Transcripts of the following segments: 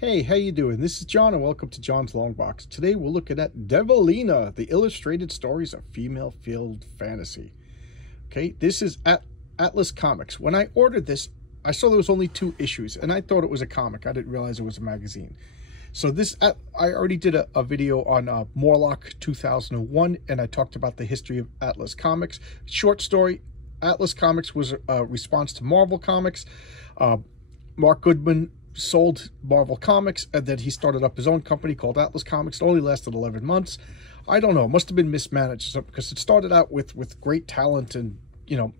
Hey, how you doing? This is John and welcome to John's Long Box. Today we're looking at Devilina, the illustrated stories of female-filled fantasy. Okay, this is at Atlas Comics. When I ordered this, I saw there was only 2 issues and I thought it was a comic. I didn't realize it was a magazine. So I already did a video on Morlock 2001 and I talked about the history of Atlas Comics. Short story, Atlas Comics was a response to Marvel Comics. Mark Goodman sold Marvel Comics and then he started up his own company called Atlas Comics. It only lasted 11 months. I don't know, it must have been mismanaged because it started out with great talent and, you know,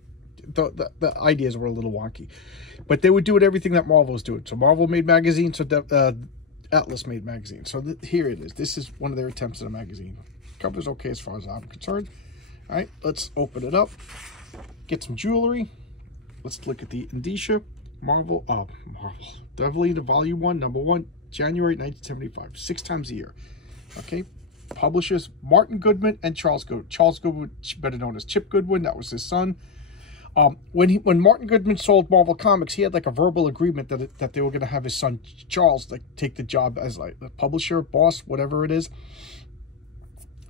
the ideas were a little wonky. But they would do everything that Marvel was doing. So Marvel made magazines, so Atlas made magazines. So here it is. This is one of their attempts at a magazine. Cover's okay as far as I'm concerned. All right, let's open it up. Get some jewelry. Let's look at the indicia. Marvel Devilina Volume 1, Number 1, January 1975, 6 times a year. Okay, publishers Martin Goodman and Charles Goodwin. Charles Goodwin, better known as Chip Goodwin, that was his son. When Martin Goodman sold Marvel Comics, he had like a verbal agreement that they were going to have his son Charles like take the job as like the publisher, boss, whatever it is.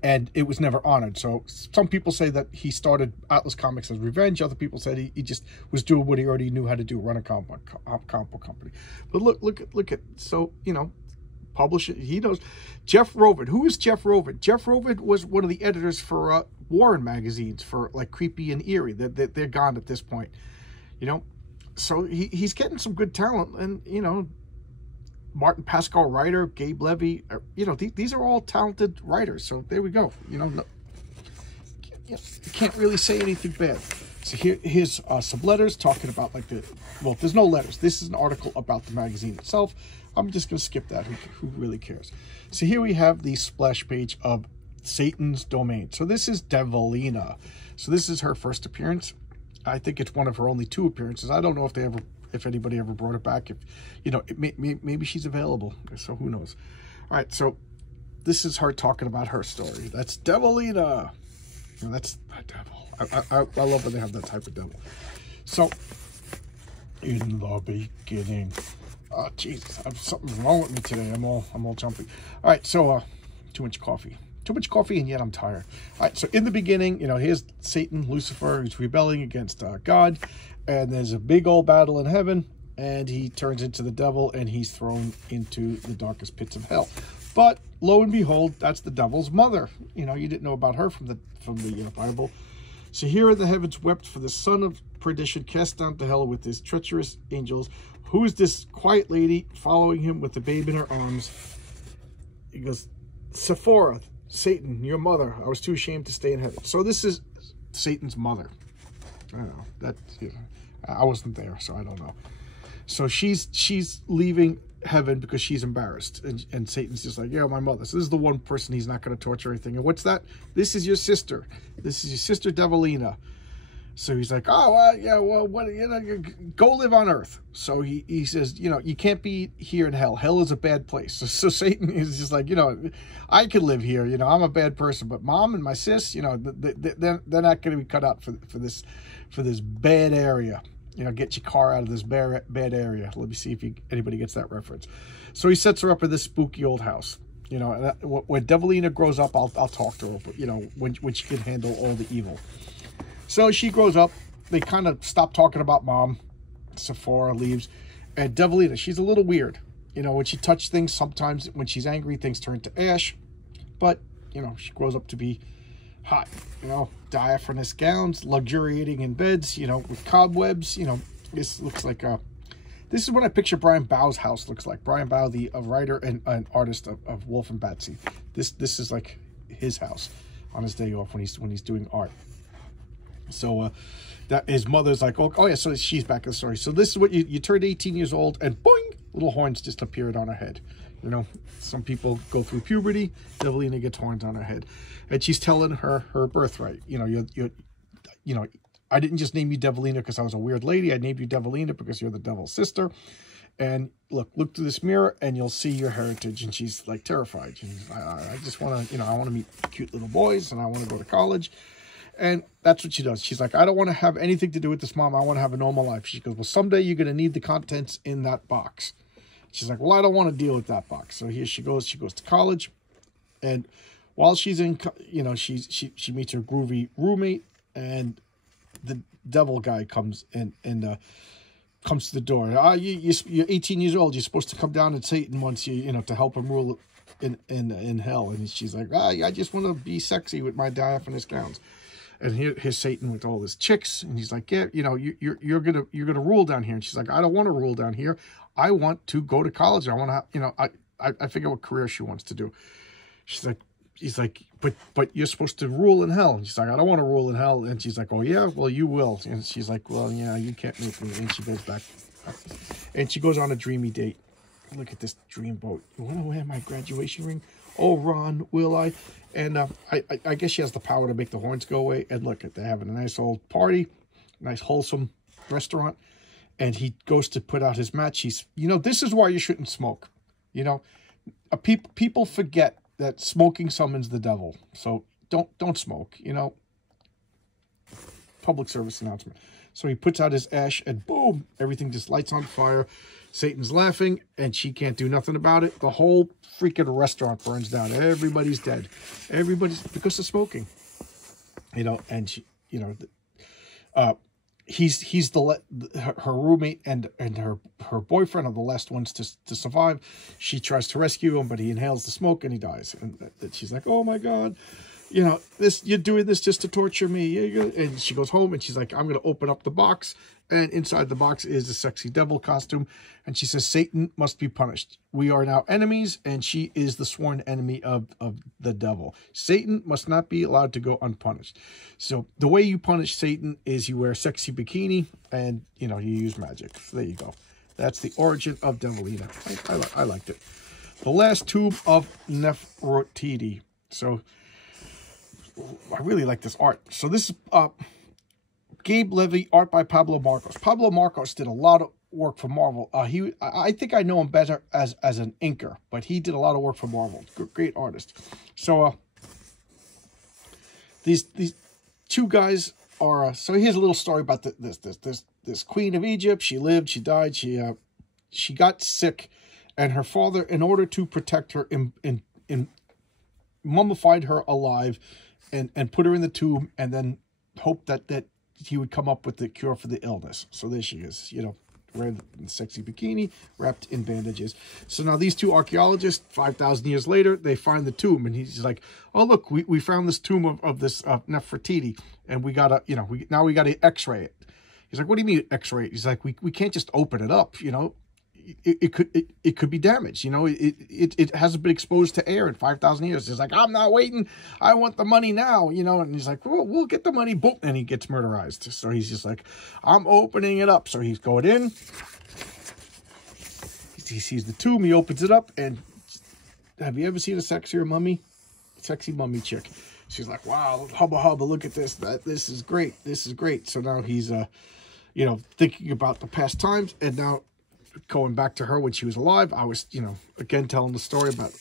And it was never honored. So some people say that he started Atlas Comics as revenge. Other people said he just was doing what he already knew how to do, run a comic book company. But look at, so, you know, publish it. He knows. Jeff Rovid. Who is Jeff Rovid? Jeff Rovid was one of the editors for Warren magazines for like Creepy and Eerie. They're gone at this point, you know. So he's getting some good talent, and you know, Martin Pascal writer, Gabe Levy, you know, these are all talented writers. So there we go. You know, you can't really say anything bad. So here's some letters talking about like well, there's no letters. This is an article about the magazine itself. I'm just going to skip that. Who really cares? So here we have the splash page of Satan's Domain. So this is Devilina. So this is her first appearance. I think it's one of her only 2 appearances. I don't know if anybody ever brought it back. If you know, maybe she's available. So who knows? All right. So this is her talking about her story. That's Devilina. You know, that's a devil. I love when they have that type of devil. So in the beginning. Oh Jesus, something's wrong with me today. I'm all jumpy. All right, so too much coffee, and yet I'm tired. All right, so in the beginning, you know, here's Satan, Lucifer, who's rebelling against God, and there's a big old battle in heaven, and he turns into the devil, and he's thrown into the darkest pits of hell. But lo and behold, that's the devil's mother. You know, you didn't know about her from the Bible. So here are the heavens wept for the son of perdition, cast down to hell with his treacherous angels. Who is this quiet lady following him with the babe in her arms? He goes, Sephora, Satan, your mother. I was too ashamed to stay in heaven. So this is Satan's mother. I don't know. That, you know, I wasn't there, so I don't know. So she's leaving heaven because she's embarrassed. And Satan's just like, yeah, my mother. So this is the one person he's not going to torture or anything. And what's that? This is your sister. This is your sister Devilina. So he's like, oh, well, yeah, well, what, you know, go live on Earth. So he says, you know, you can't be here in hell. Hell is a bad place. So Satan is just like, you know, I could live here. You know, I'm a bad person, but Mom and my sis, you know, they're not going to be cut out for this bad area. You know, get your car out of this bad area. Let me see if anybody gets that reference. So he sets her up in this spooky old house. You know, and when Devilina grows up, I'll talk to her. But you know, when she can handle all the evil. So she grows up. They kind of stop talking about Mom. Sephora leaves. And Devilina, she's a little weird. You know, when she touches things, sometimes when she's angry, things turn to ash. But, you know, she grows up to be hot. You know, diaphanous gowns, luxuriating in beds, you know, with cobwebs. You know, this looks like this is what I picture Brian Bau's house looks like. Brian Bau, the writer and an artist of Wolf and Batsy. This is like his house on his day off when he's doing art. So that his mother's like, oh yeah, so she's back in the story. So this is what you turned 18 years old and boing, little horns just appeared on her head. You know, some people go through puberty. Devilina gets horns on her head, and she's telling her birthright. You know, you know, I didn't just name you Devilina because I was a weird lady. I named you Devilina because you're the devil's sister. And look through this mirror and you'll see your heritage. And she's like terrified. I just want to, you know, I want to meet cute little boys and I want to go to college. And that's what she does. She's like, I don't want to have anything to do with this, Mom. I want to have a normal life. She goes, well, someday you're going to need the contents in that box. She's like, well, I don't want to deal with that box. So here she goes. She goes to college, and while she's in, you know, she meets her groovy roommate, and the devil guy comes in and comes to the door. You're 18 years old. You're supposed to come down, and Satan wants you, you know, to help him rule in hell. And she's like, I just want to be sexy with my diaphanous gowns. And here's Satan with all his chicks, and he's like, yeah, you know, you're gonna rule down here. And she's like, I don't want to rule down here. I want to go to college. I want to, you know, I figure what career she wants to do. She's like, he's like, but you're supposed to rule in hell. And she's like, I don't want to rule in hell. And she's like, oh yeah, well you will. And she's like, well yeah, you can't make me. And she goes back, and she goes on a dreamy date. Look at this dream boat. You want to wear my graduation ring? Oh, Ron, will I? And I guess she has the power to make the horns go away. And look, they're having a nice old party, nice wholesome restaurant. And he goes to put out his match. He's, you know, this is why you shouldn't smoke. You know, people forget that smoking summons the devil. So don't smoke, you know. Public service announcement. So he puts out his ash, and boom, everything just lights on fire. Satan's laughing, and she can't do nothing about it. The whole freaking restaurant burns down. Everybody's dead. Everybody's, because of smoking. You know, and she, you know, he's her roommate and her boyfriend are the last ones to survive. She tries to rescue him, but he inhales the smoke and he dies. And she's like, oh my God, you know, you're doing this just to torture me. And she goes home and she's like, I'm going to open up the box. And inside the box is a sexy devil costume. And she says, Satan must be punished. We are now enemies, and she is the sworn enemy of the devil. Satan must not be allowed to go unpunished. So the way you punish Satan is you wear a sexy bikini and, you know, you use magic. So there you go. That's the origin of Devilina. I liked it. The last tomb of Nefertiti. So I really like this art. So this is Gabe Levy, art by Pablo Marcos. Pablo Marcos did a lot of work for Marvel. I think I know him better as an inker, but he did a lot of work for Marvel. Great artist. So these two guys are. So here's a little story about this queen of Egypt. She lived. She died. She got sick, and her father, in order to protect her, mummified her alive, and put her in the tomb, and then hoped that he would come up with the cure for the illness. So there she is, you know, wearing a sexy bikini, wrapped in bandages. So now these two archaeologists, 5,000 years later, they find the tomb, and he's like, oh look, we found this tomb of this Nefertiti, and we gotta, you know, now we gotta X-ray it. He's like, what do you mean X-ray it? He's like, we can't just open it up, you know. It could be damaged, you know. It hasn't been exposed to air in 5,000 years. He's like, I'm not waiting. I want the money now, you know. And he's like, well, we'll get the money. Boom, and he gets murderized. So he's just like, I'm opening it up. So he's going in. He sees the tomb. He opens it up, and have you ever seen a sexier mummy? Sexy mummy chick. She's like, wow, hubba hubba, look at this. This is great. This is great. So now he's you know, thinking about the past times, and now going back to her when she was alive. I was, you know, again telling the story about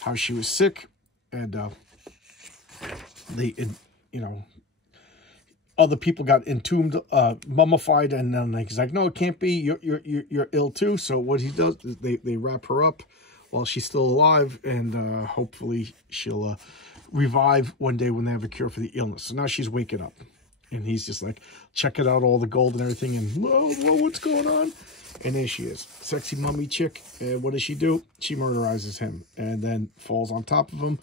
how she was sick, and you know, other people got entombed, mummified, and then he's like, no, it can't be. You're ill too. So what he does is they wrap her up while she's still alive, and hopefully she'll revive one day when they have a cure for the illness. So now she's waking up, and he's just like checking out all the gold and everything, and whoa, what's going on? And there she is, sexy mummy chick. And what does she do? She murderizes him, and then falls on top of him.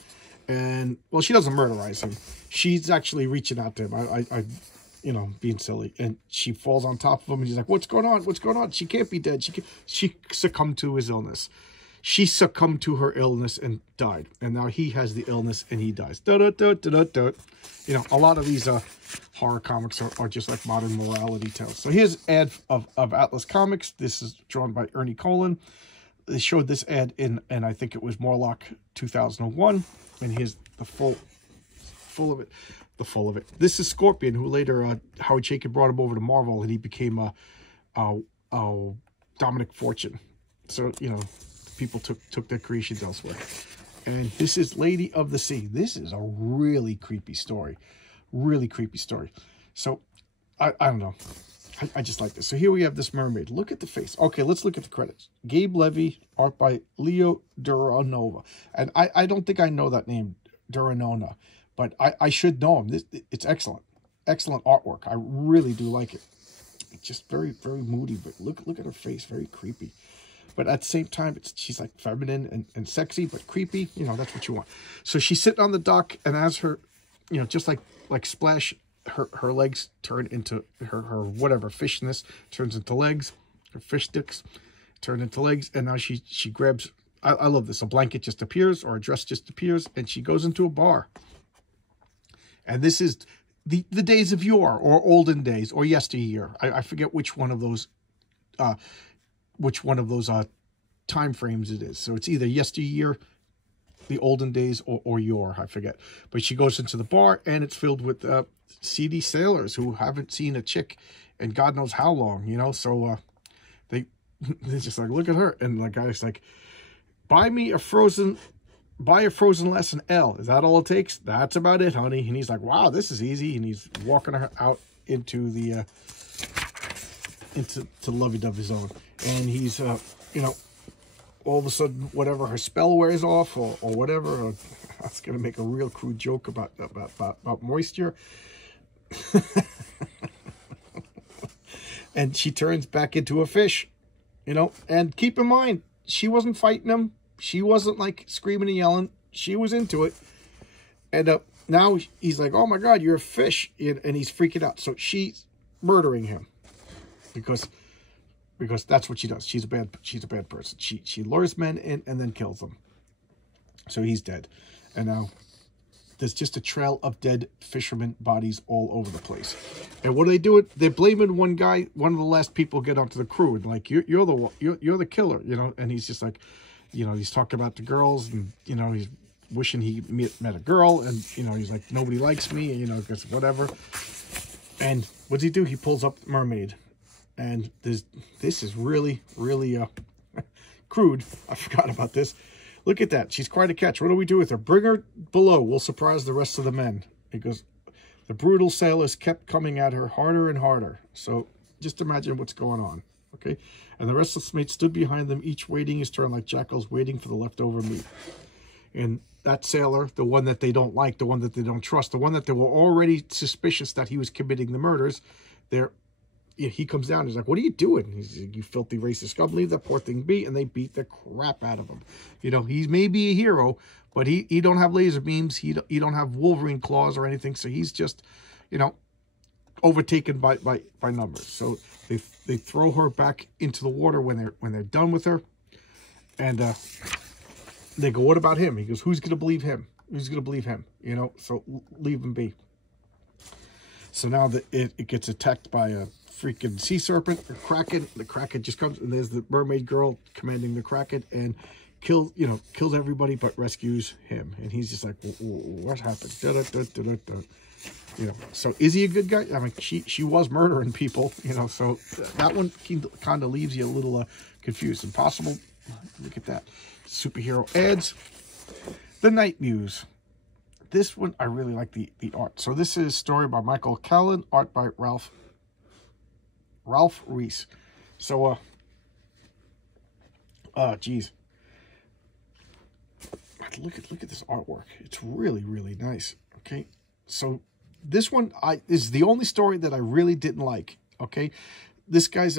And, well, she doesn't murderize him. She's actually reaching out to him. I you know, being silly. And she falls on top of him, and he's like, what's going on? What's going on? She can't be dead. She succumbed to his illness. She succumbed to her illness and died. And now he has the illness, and he dies. You know, a lot of these horror comics are just like modern morality tales. So here's an ad of Atlas Comics. This is drawn by Ernie Colin. They showed this ad in I think it was Morlock 2001. And here's the full of it. This is Scorpion, who later Howard Chaykin brought him over to Marvel, and he became a Dominic Fortune. So, you know, people took their creations elsewhere. And this is Lady of the Sea. This is a really creepy story. Really creepy story. So, I don't know. I just like this. So here we have this mermaid. Look at the face. Okay, let's look at the credits. Gabe Levy, art by Leo Duranova. And I don't think I know that name, Duranona, but I should know him. It's excellent. Excellent artwork. I really do like it. It's just very, very moody, but look at her face. Very creepy. But at the same time, she's like feminine and sexy, but creepy. You know, that's what you want. So she's sitting on the dock, and as her, you know, just like Splash, her legs turn into her whatever fishness turns into legs. Her fish sticks turn into legs, and now she grabs. I love this. A blanket just appears, or a dress just appears, and she goes into a bar. And this is the days of yore, or olden days, or yesteryear. I forget which one of those time frames it is. So it's either yesteryear, the olden days, or yore, I forget. But she goes into the bar, and it's filled with seedy sailors who haven't seen a chick in God knows how long, you know. So they're just like, look at her, and the guy's like, buy a frozen lesson L. Is that all it takes? That's about it, honey. And he's like, wow, this is easy. And he's walking her out into the lovey-dovey zone, and he's you know, all of a sudden, whatever, her spell wears off, or whatever. Or, I was gonna make a real crude joke about moisture. And she turns back into a fish, you know. And keep in mind, she wasn't fighting him. She wasn't like screaming and yelling. She was into it. And now he's like, oh my God, you're a fish. And he's freaking out. So she's murdering him because that's what she does. She's a bad person. She lures men in and then kills them. So he's dead. And now there's just a trail of dead fishermen bodies all over the place. And what are they doing? They're blaming one guy, one of the last people get onto the crew, and like, you're the killer, you know. And he's just like, you know, he's talking about the girls, and you know, he's wishing he met a girl, and you know, he's like, nobody likes me, and you know, because whatever. And what's he do? He pulls up the mermaid, and this is really crude. I forgot about this. Look at that. She's quite a catch. What do we do with her? Bring her below. We'll surprise the rest of the men. It goes, the brutal sailors kept coming at her harder and harder. So just imagine what's going on. Okay. And the restless mate stood behind them, each waiting his turn like jackals waiting for the leftover meat. And that sailor, the one that they don't like, the one that they don't trust, the one that they were already suspicious that he was committing the murders, he comes down. He's like, what are you doing? He's like, you filthy racist scum, leave that poor thing be. And they beat the crap out of him. You know, he's maybe a hero, but he don't have laser beams. He don't have Wolverine claws or anything. So he's just, you know, overtaken by numbers. So they throw her back into the water when they're done with her. And they go, what about him? He goes, who's going to believe him? Who's going to believe him? You know, so leave him be. So now it gets attacked by a freaking sea serpent or kraken. The kraken just comes, and there's the mermaid girl commanding the kraken, and kills everybody but rescues him. And he's just like, what happened? You know, so is he a good guy? I mean, she was murdering people, you know, so that one kind of leaves you a little confused. Impossible. Look at that. Superhero ads. The Night Muse. This one, I really like the art. So this is a story by Michael Callan, art by Ralph Reese. So, geez. Look at this artwork. It's really, really nice. Okay. So this one is the only story that I really didn't like. Okay. This guy's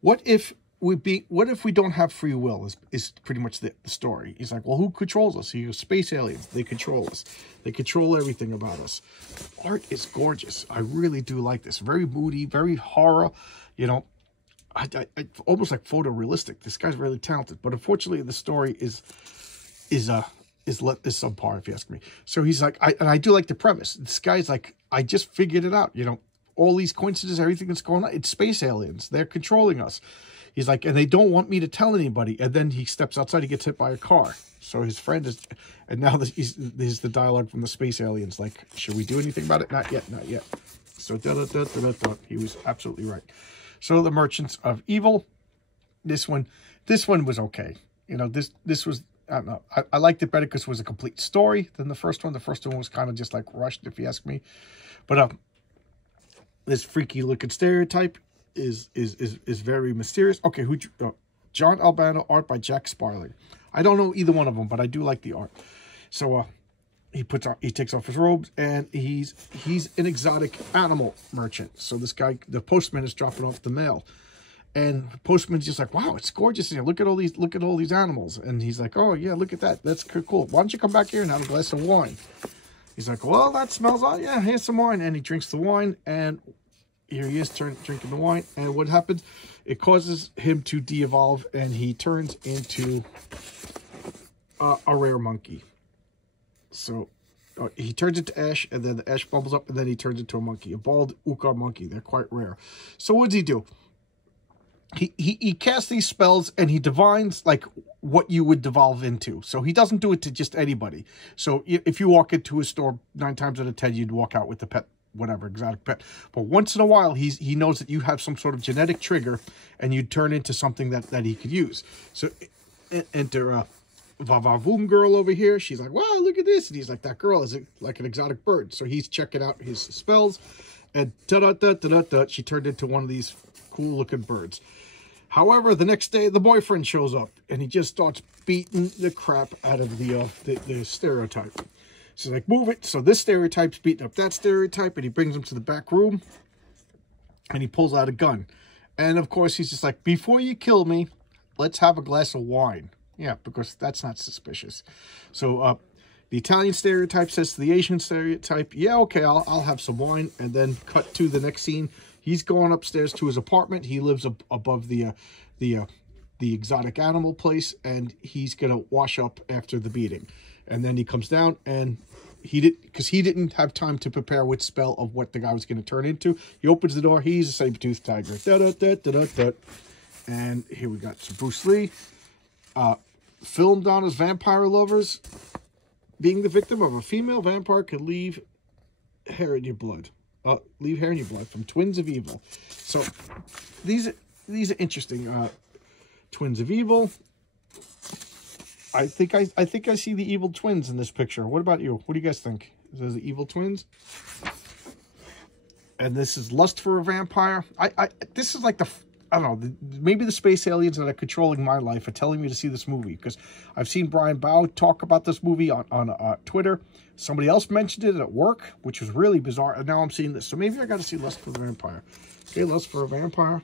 what if we don't have free will is pretty much the story. He's like, well, who controls us? He goes, space aliens. They control us. They control everything about us. Art is gorgeous. I really do like this. Very moody, very horror, you know, I almost like photorealistic. This guy's really talented, but unfortunately the story is subpar, if you ask me. So he's like, I do like the premise. This guy's like, I just figured it out, you know, all these coincidences, everything that's going on, it's space aliens. They're controlling us. He's like, and they don't want me to tell anybody. And then he steps outside, he gets hit by a car. So his friend is, and now there's the dialogue from the space aliens, like, should we do anything about it? Not yet, not yet. So he was absolutely right. So the Merchants of Evil, this one was okay. You know, this was I don't know. I liked it better because it was a complete story than the first one. The first one was kind of just like rushed, if you ask me. But this freaky looking stereotype is very mysterious. Okay, John Albano, art by Jack Sparling. I don't know either one of them, but I do like the art. So he takes off his robes, and he's an exotic animal merchant. So this guy, the postman, is dropping off the mail. And the postman's just like, wow, it's gorgeous here. Look at all these animals. And he's like, oh yeah, look at that. That's cool. Why don't you come back here and have a glass of wine? He's like, well, that smells like, yeah, here's some wine. And he drinks the wine, and here he is drinking the wine. And what happens? It causes him to de-evolve, and he turns into a rare monkey. So he turns into ash, and then the ash bubbles up, and then he turns into a monkey, a bald ukar monkey. They're quite rare. So what does he do? He casts these spells, and he divines like what you would devolve into. So he doesn't do it to just anybody. So if you walk into a store, 9 times out of 10, you'd walk out with the pet, whatever, exotic pet. But once in a while, he knows that you have some sort of genetic trigger, and you turn into something that he could use. So enter Vavavoom girl over here. She's like, wow, look at this. And he's like, that girl is like an exotic bird. So he's checking out his spells, and she turned into one of these cool looking birds. However, the next day, the boyfriend shows up, and he just starts beating the crap out of the stereotype. She's like, move it. So this stereotype's beating up that stereotype, and he brings him to the back room, and he pulls out a gun. And of course, he's just like, before you kill me, let's have a glass of wine. Yeah, because that's not suspicious. So the Italian stereotype says to the Asian stereotype, yeah, okay, I'll have some wine. And then cut to the next scene. He's going upstairs to his apartment. He lives above the exotic animal place, and he's gonna wash up after the beating. And then he comes down, and he didn't have time to prepare which spell of what the guy was gonna turn into. He opens the door. He's a saber-toothed tiger. And here we got some Bruce Lee. Filmed on his vampire lovers. Being the victim of a female vampire could leave hair in your blood. From Twins of Evil. So these are interesting. Twins of Evil. I think I see the evil twins in this picture. What about you? What do you guys think? Is those the evil twins? And this is Lust for a Vampire. This is like I don't know, maybe the space aliens that are controlling my life are telling me to see this movie, because I've seen Brian Bao talk about this movie on Twitter. Somebody else mentioned it at work, which was really bizarre, and now I'm seeing this. So maybe I got to see Lust for a Vampire. Okay, Lust for a Vampire.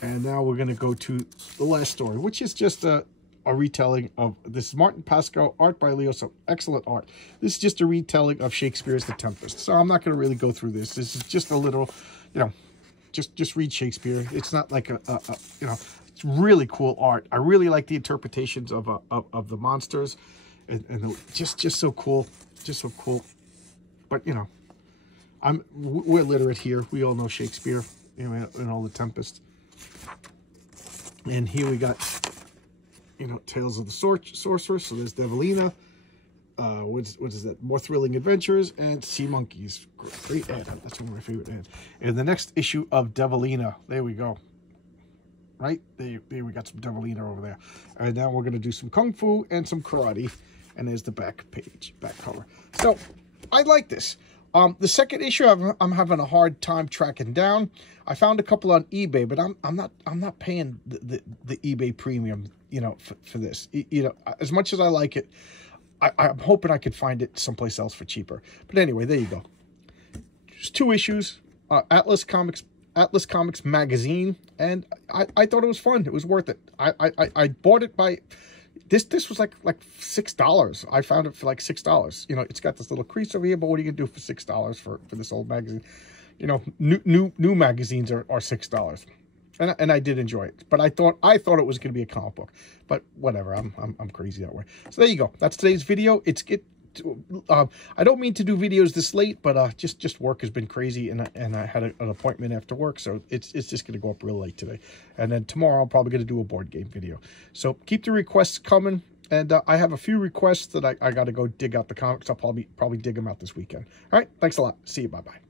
And now we're going to go to the last story, which is just a retelling of, this is Martin Pascoe, art by Leo, so excellent art. This is just a retelling of Shakespeare's The Tempest. So I'm not going to really go through this. This is just a little, just read Shakespeare. It's not like it's really cool art. I really like the interpretations of the monsters, and just so cool, But we're literate here. We all know Shakespeare, and all The Tempest. And here we got, Tales of the Sorceress. So there's Devilina. What is that? More Thrilling Adventures and Sea Monkeys. Great ad. That's one of my favorite ads. And the next issue of Devilina. There we go. Right? There we got some Devilina over there. And now we're going to do some Kung Fu and some Karate. And there's the back cover. So, I like this. The second issue I'm having a hard time tracking down. I found a couple on eBay, but I'm not paying the eBay premium, for this. As much as I like it, I'm hoping I could find it someplace else for cheaper. But anyway, there you go. Just 2 issues. Atlas Comics magazine, and I thought it was fun. It was worth it. I bought it by this was like $6. I found it for like $6. It's got this little crease over here, but what are you gonna do for $6 for this old magazine? New magazines are $6. And I did enjoy it, but I thought it was going to be a comic book, but whatever. I'm crazy that way. So there you go. That's today's video. I don't mean to do videos this late, but just work has been crazy, and I had an appointment after work, so it's just going to go up real late today. And then tomorrow I'm probably going to do a board game video. So keep the requests coming, and I have a few requests that I got to go dig out the comics. I'll probably dig them out this weekend. All right, thanks a lot. See you. Bye bye.